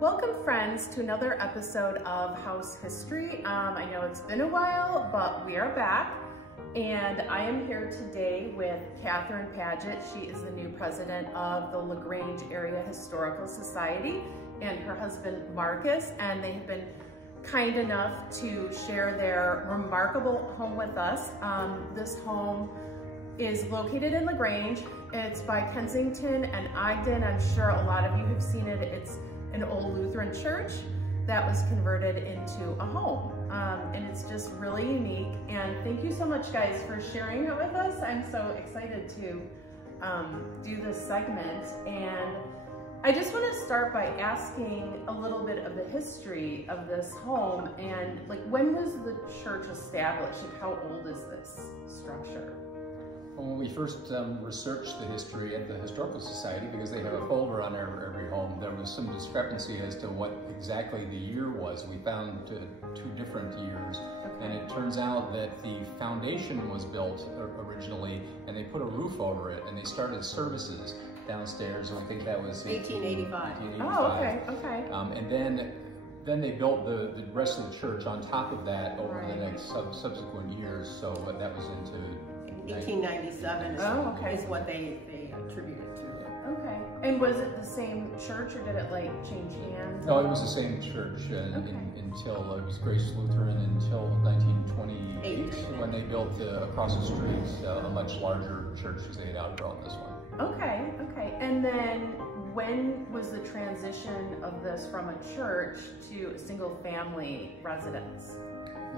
Welcome, friends, to another episode of House History. I know it's been a while, but we are back, and I am here today with Catherine Padgett. She is the new president of the LaGrange Area Historical Society, and her husband Marcus, and they have been kind enough to share their remarkable home with us. This home is located in LaGrange. It's by Kensington and Ogden. I'm sure a lot of you have seen it. It's an old Lutheran church that was converted into a home. And it's just really unique. And thank you so much, guys, for sharing it with us. I'm so excited to do this segment. And I just want to start by asking a little bit of the history of this home. And like, when was the church established? And how old is this structure? When we first researched the history at the Historical Society, because they have a folder on every home, there was some discrepancy as to what exactly the year was. We found two different years, and it turns out that the foundation was built originally, and they put a roof over it, and they started services downstairs, and I think that was 1885. Oh, okay. And then they built the rest of the church on top of that over the next subsequent years, so that was into 1897 is what they attributed to. Okay. And was it the same church, or did it like change hands? No, it was the same church until it was Grace Lutheran until 1928 when they built across the street a much larger church because they had outgrown this one. Okay. And then when was the transition of this from a church to a single family residence?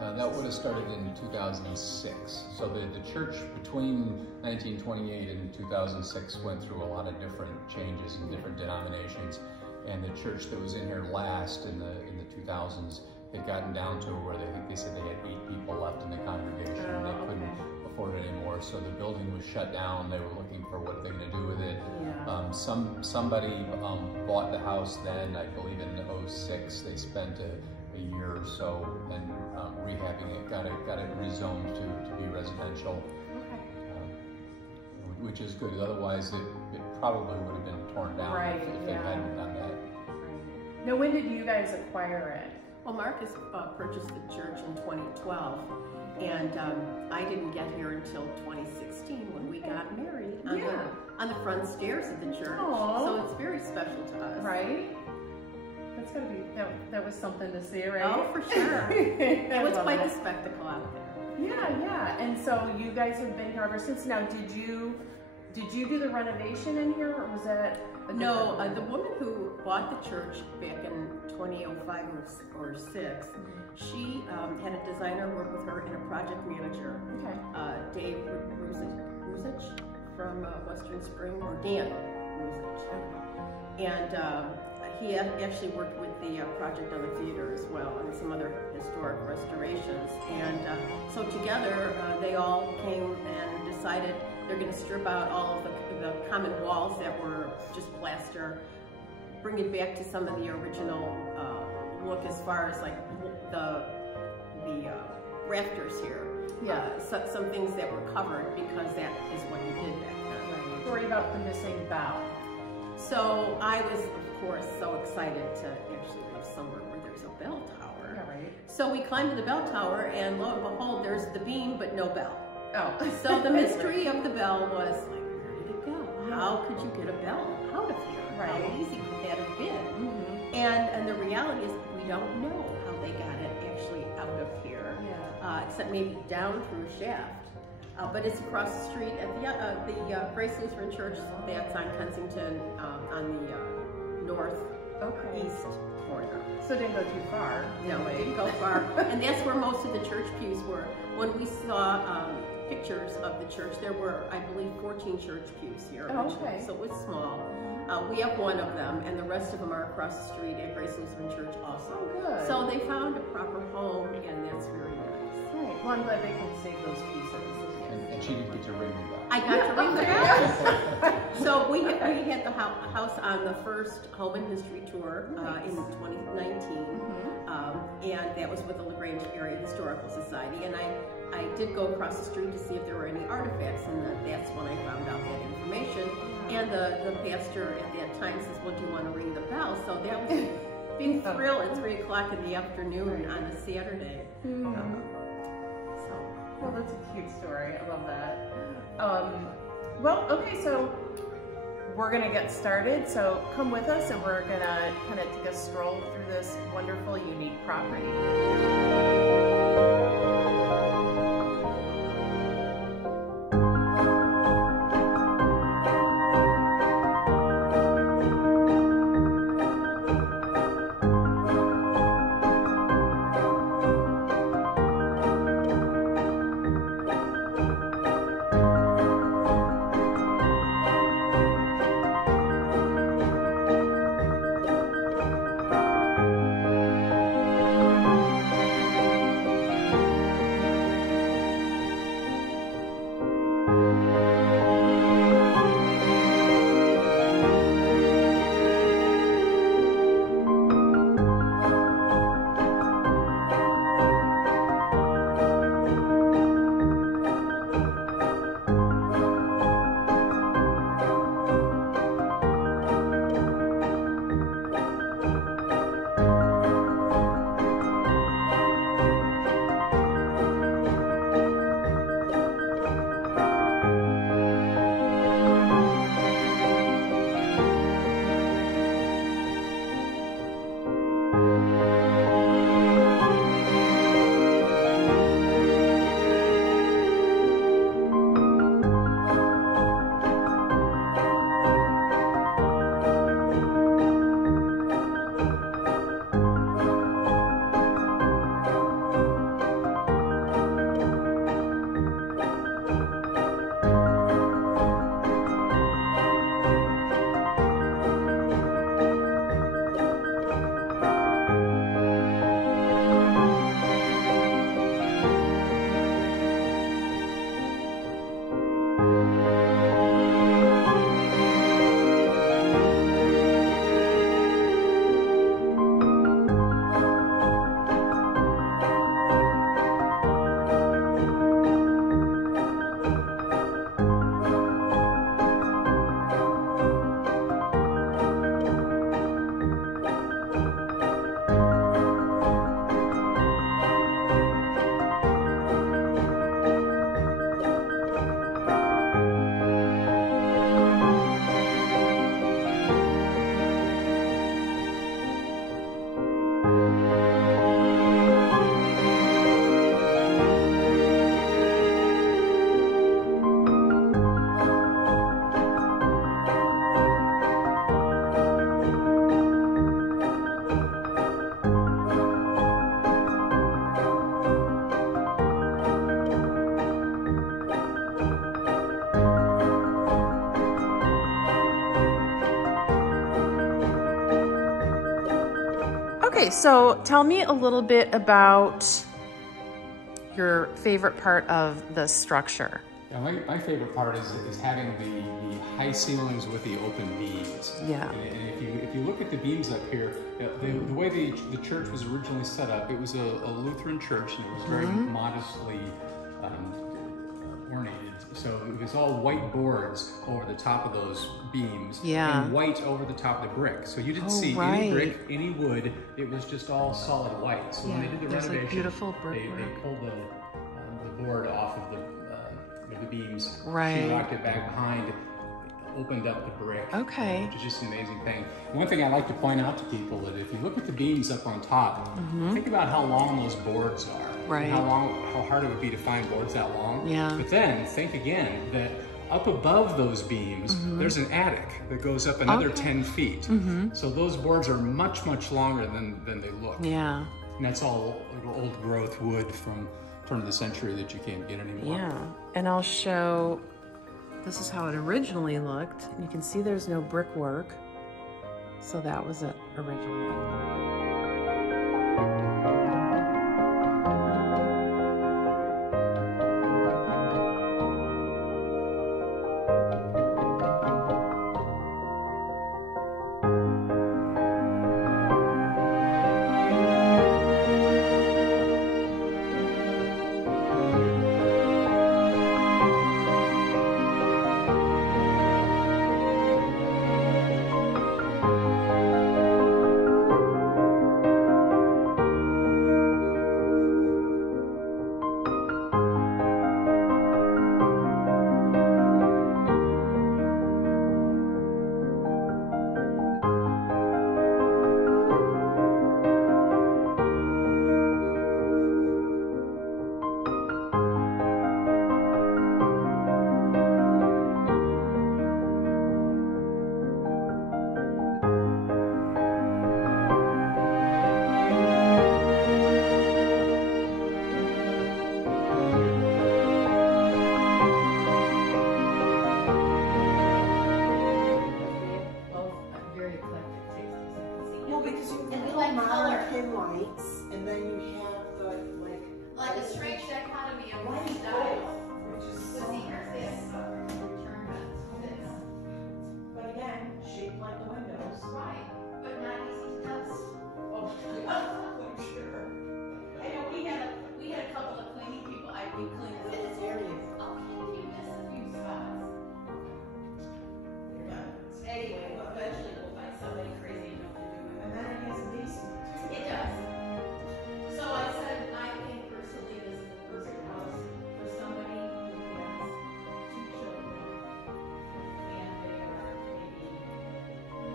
That would have started in 2006. So the church between 1928 and 2006 went through a lot of different changes in different denominations. And the church that was in here last in the 2000s had gotten down to where they said they had 8 people left in the congregation and they couldn't afford it anymore. So the building was shut down. They were looking for what they're going to do with it. Yeah. Somebody bought the house then, I believe in 2006. They spent a year or so and rehabbing it, got it rezoned to be residential, which is good. Otherwise, it probably would have been torn down if they hadn't done that. Right. Now, when did you guys acquire it? Well, Marcus purchased the church in 2012, and I didn't get here until 2016 when we got married on the front stairs of the church. Aww. So it's very special to us. Right? That's gotta be, that was something to see, right? Oh, for sure. It was quite a spectacle out there. Yeah. And so you guys have been here ever since. Now, did you do the renovation in here, or was that No, the woman who bought the church back in 2005 or 6, she had a designer work with her and a project manager, Dave Ruzich from Western Spring, or Dan Ruzich. And he actually worked with the project on the theater as well, and some other historic restorations. And so together, they all came and decided they're going to strip out all of the common walls that were just plaster, bring it back to some of the original look as far as like the rafters here. Yeah. Some things that were covered because that is what you did back then. Right. Worry about the missing bell. So I was, of course, so excited to actually live somewhere where there's a bell tower. Yeah, right. So we climbed to the bell tower, and lo and behold, there's the beam, but no bell. Oh. So the mystery of the bell was like, where did it go? How could you get a bell out of here? Right. How easy could that have been? And the reality is we don't know how they got it actually out of here, except maybe down through a shaft. But it's across the street at the Grace Lutheran Church. That's on Kensington, on the northeast corner. So it didn't go too far. No, it didn't go far. And that's where most of the church pews were. When we saw pictures of the church, there were, I believe, 14 church pews here originally. So it was small. We have one of them, and the rest of them are across the street at Grace Lutheran Church also. Good. So they found a proper home, and that's very nice. Right. Well, I'm glad they can save those pieces. And she didn't get to ring the bell. I got to ring the bell. So we had the house on the first Home and History Tour in 2019, and that was with the LaGrange Area Historical Society. And I did go across the street to see if there were any artifacts, and that's when I found out that information. And the pastor at that time says, well, do you want to ring the bell? So that was being thrilled at 3 o'clock in the afternoon on a Saturday. Well, that's a cute story. I love that. Well, okay, so we're gonna get started. So come with us and we're gonna kind of take a stroll through this wonderful, unique property. Okay, so tell me a little bit about your favorite part of the structure. Yeah, my favorite part is having the high ceilings with the open beams. Yeah. And if you look at the beams up here, the way the church was originally set up, it was a Lutheran church, and it was very modestly ornated. So it was all white boards over the top of those beams, and white over the top of the brick. So you didn't see any brick, any wood. It was just all solid white. So when they did the renovation, beautiful they pulled the board off of the beams, sheetrocked it back behind, opened up the brick, which is just an amazing thing. One thing I like to point out to people that if you look at the beams up on top, think about how long those boards are. Right. How hard it would be to find boards that long. Yeah. But then think again that up above those beams, there's an attic that goes up another 10 feet. So those boards are much, much longer than they look. Yeah. And that's all old growth wood from turn of the century that you can't get anymore. Yeah. And I'll show, this is how it originally looked. You can see there's no brickwork. So that was it originally. because you have And we little like modern color. pin lights, and then you have the Like a strange dichotomy of white style. which is So so see, here's this nice. return this. But again, shaped like the windows. Right, but not easy to dust. Oh, I'm sure. I know we had a couple of cleaning people. We cleaned this area. Okay, you missed a few spots. Anyway, eventually we'll find somebody crazy enough to do it. And then it has a basement. It does. So I said, I think personally this is the perfect house for somebody who has 2 children and they are maybe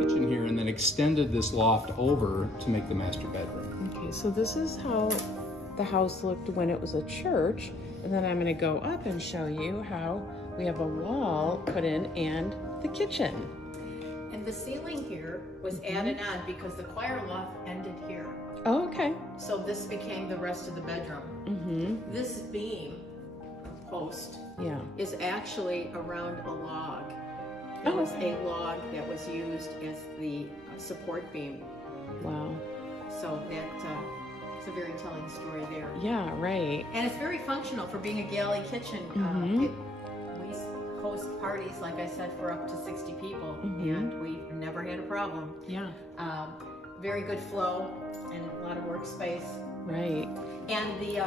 kitchen here, and then extended this loft over to make the master bedroom. Okay, so this is how the house looked when it was a church. And then I'm gonna go up and show you how we have a wall put in and the kitchen. And the ceiling here was added on because the choir loft ended here. Oh, okay. So this became the rest of the bedroom. Mm-hmm. This beam post Yeah. is actually around a log. It was a log that was used as the support beam. Wow. So that it's a very telling story there. Yeah, right. And it's very functional for being a galley kitchen. Mhm. We host parties, like I said, for up to 60 people, Mhm. and we've never had a problem. Yeah. Very good flow and a lot of workspace. Right. And the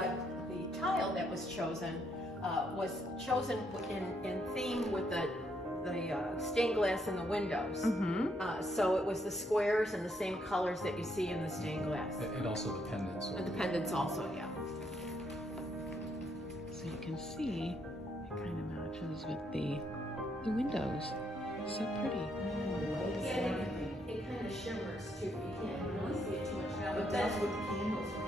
tile that was chosen in theme with the stained glass in the windows. Mm-hmm. So it was the squares and the same colors that you see in the stained glass. And also the pendants. And the pendants also, yeah. So you can see it kind of matches with the windows. So pretty. Yeah, it kind of shimmers too. You can't really see it too much now, but That's that's what the candles are.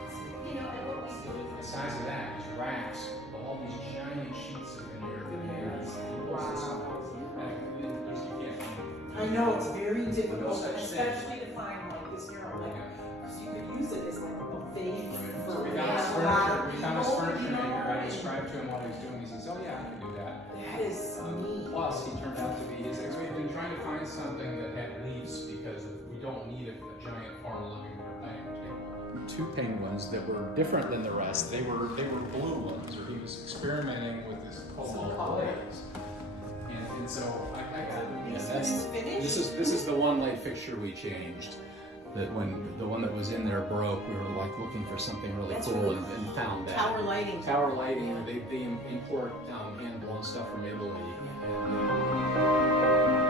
you know, and what we So do. the size of that is racks, all these giant sheets of veneer. Wow. I I know it's very difficult, Windows such especially to find like this here, like, because you could use it as like a buffet So for we a found his lot furniture, of we found his people, furniture you know, maker, I and described to him what he was doing, he says, oh yeah, I can do that. that is neat. Plus, he turned out to be, he's like, we've been trying to find something that had leaves because we don't need a giant formal living room dining table. 2 penguins that were different than the rest. They were blue ones, or he was experimenting with this cobalt glaze. And so I got this is the one light fixture we changed. That when the one that was in there broke, we were like looking for something really cool and found that. Tower lighting. Tower lighting. They import hand blown stuff from Italy. And